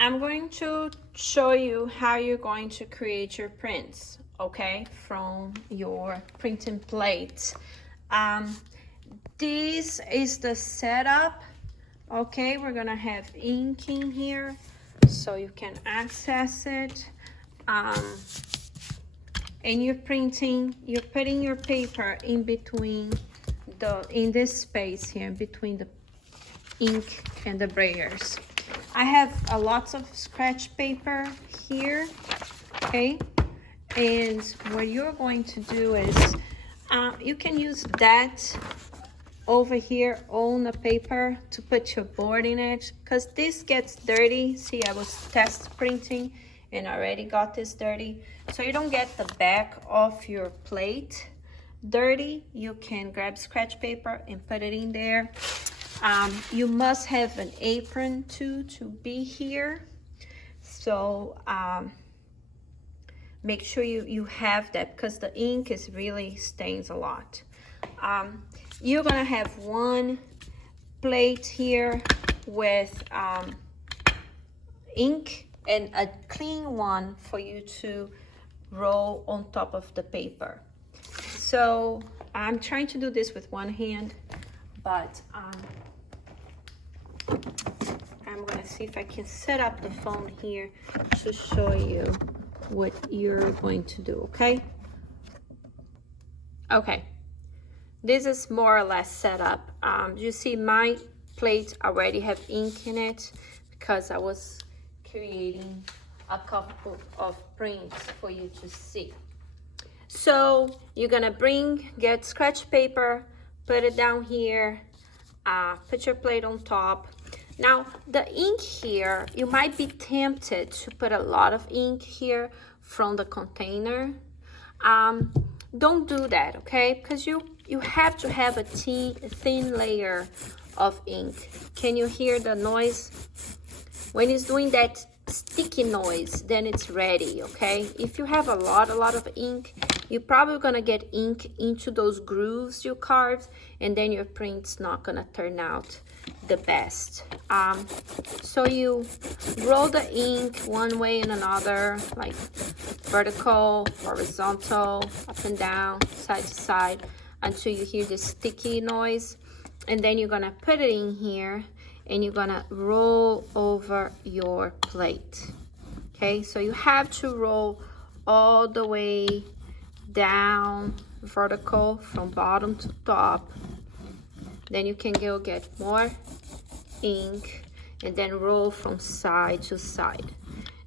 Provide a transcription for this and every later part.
I'm going to show you how you're going to create your prints, okay, from your printing plate. This is the setup, okay. We're gonna have ink in here so you can access it. And you're putting your paper in between in this space here, between the ink and the brayers. I have a lots of scratch paper here, okay? And what you're going to do is, you can use that over here on the paper to put your board in it, because this gets dirty. See, I was test printing and already got this dirty. So you don't get the back of your plate dirty. You can grab scratch paper and put it in there. You must have an apron too to be here. So make sure you have that, because the ink is really stains a lot. You're gonna have one plate here with ink and a clean one for you to roll on top of the paper. So I'm trying to do this with one hand, but I'm gonna see if I can set up the phone here to show you what you're going to do, okay? Okay, this is more or less set up. You see my plate already have ink in it because I was creating a couple of prints for you to see. So you're gonna get scratch paper, put it down here, put your plate on top. Now the ink here, you might be tempted to put a lot of ink here from the container. Don't do that, okay? Because you have to have a thin layer of ink. Can you hear the noise? When it's doing that sticky noise, then it's ready, okay? If you have a lot of ink, you're probably gonna get ink into those grooves you carved, and then your print's not gonna turn out the best. So you roll the ink one way and another, like vertical, horizontal, up and down, side to side, until you hear the sticky noise. And then you're gonna put it in here and you're gonna roll over your plate. Okay, so you have to roll all the way down vertical from bottom to top. Then you can go get more ink and then roll from side to side.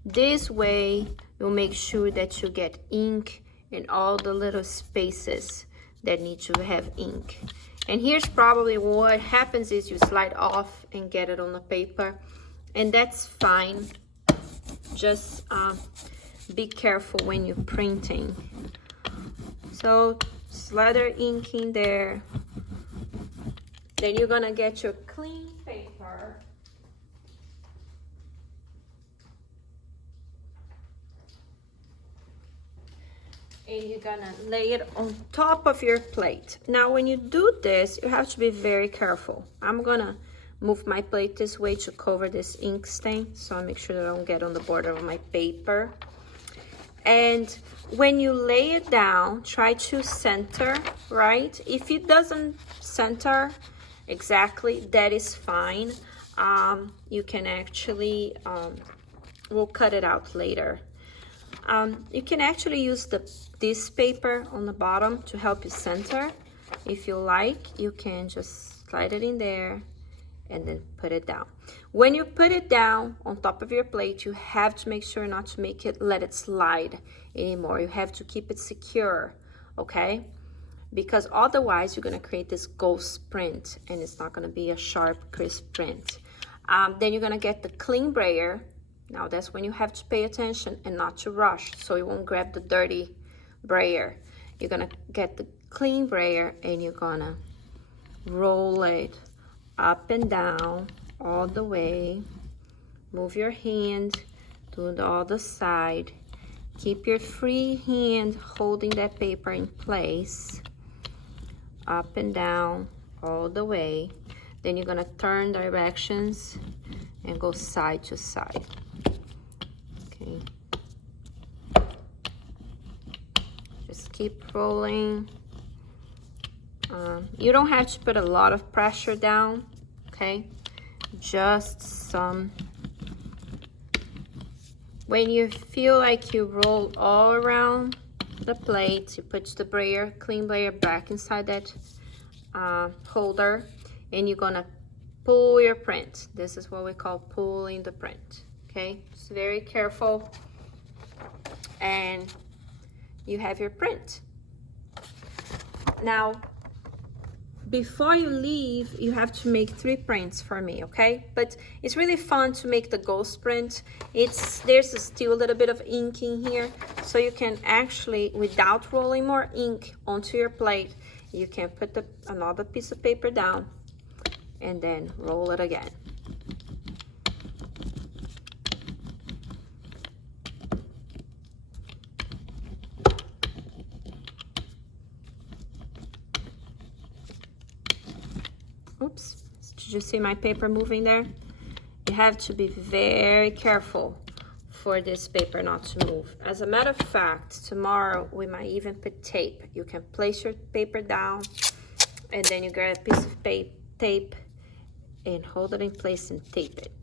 This way you'll make sure that you get ink in all the little spaces that need to have ink. And here's probably what happens is you slide off and get it on the paper, and that's fine. Just be careful when you're printing. So slather ink in there. Then you're gonna get your clean paper. And you're gonna lay it on top of your plate. Now when you do this, you have to be very careful. I'm gonna move my plate this way to cover this ink stain, so I make sure that I don't get on the border of my paper. And when you lay it down, try to center, right? If it doesn't center exactly, that is fine. You can actually, we'll cut it out later. You can actually use this paper on the bottom to help you center. If you like, you can just slide it in there and then put it down. When you put it down on top of your plate, you have to make sure not to let it slide anymore. You have to keep it secure, okay? Because otherwise you're gonna create this ghost print and it's not gonna be a sharp, crisp print. Then you're gonna get the clean brayer. Now that's when you have to pay attention and not to rush, so you won't grab the dirty brayer. You're gonna get the clean brayer and you're gonna roll it up and down all the way. Move your hand to the other side. Keep your free hand holding that paper in place. Up and down all the way. Then you're gonna turn directions and go side to side. Okay. Just keep rolling. You don't have to put a lot of pressure down, okay? Just some. When you feel like you roll all around the plate, you put the brayer, clean brayer back inside that holder, and you're gonna pull your print. This is what we call pulling the print, okay? Just very careful, and you have your print. Now, before you leave, you have to make 3 prints for me, okay? But it's really fun to make the ghost print. There's still a little bit of ink in here, so you can actually, without rolling more ink onto your plate, you can put another piece of paper down and then roll it again. Oops, did you see my paper moving there? You have to be very careful for this paper not to move. As a matter of fact, tomorrow we might even put tape. You can place your paper down, and then you get a piece of tape and hold it in place and tape it.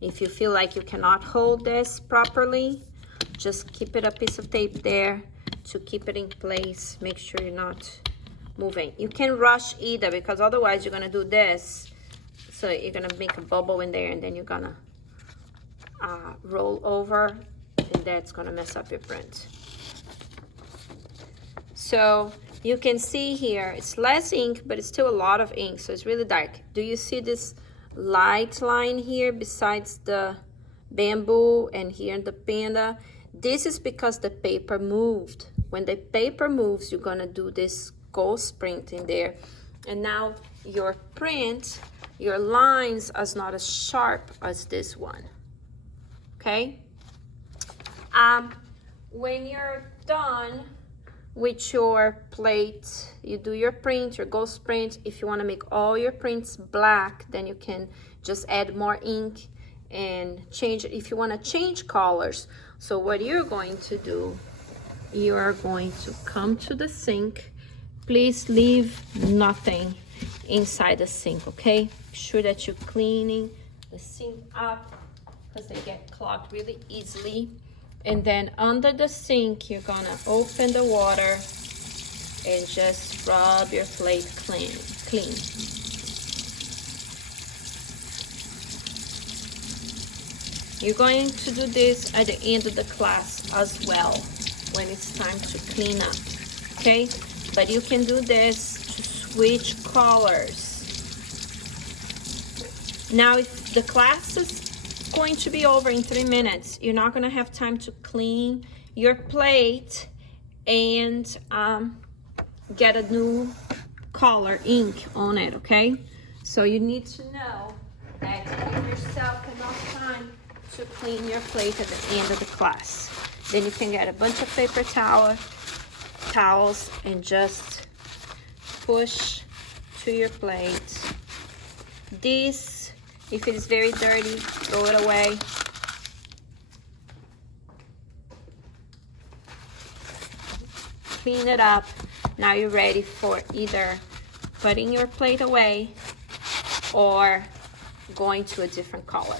If you feel like you cannot hold this properly, just keep it a piece of tape there to keep it in place. Make sure you're not moving. You can rush either, because otherwise you're gonna do this, so you're gonna make a bubble in there, and then you're gonna roll over, and that's gonna mess up your print. So you can see here it's less ink, but it's still a lot of ink, so it's really dark. Do you see this light line here besides the bamboo and here in the panda? This is because the paper moved. When the paper moves, you're gonna do this ghost print in there, and now your print, your lines are not as sharp as this one, okay? When you're done with your plate, you do your print, your ghost print. If you want to make all your prints black, then you can just add more ink and change it if you want to change colors. So what you're going to do, you are going to come to the sink. Please leave nothing inside the sink, okay? Make sure that you're cleaning the sink up, because they get clogged really easily. And then under the sink, you're gonna open the water and just rub your plate clean. You're going to do this at the end of the class as well, when it's time to clean up, okay? But you can do this to switch colors. Now, if the class is going to be over in 3 minutes, you're not going to have time to clean your plate and get a new color ink on it, okay? So you need to know that give yourself enough time to clean your plate at the end of the class. Then you can get a bunch of paper towels and just push to your plate. This, if it is very dirty, throw it away. Clean it up. Now you're ready for either putting your plate away or going to a different color.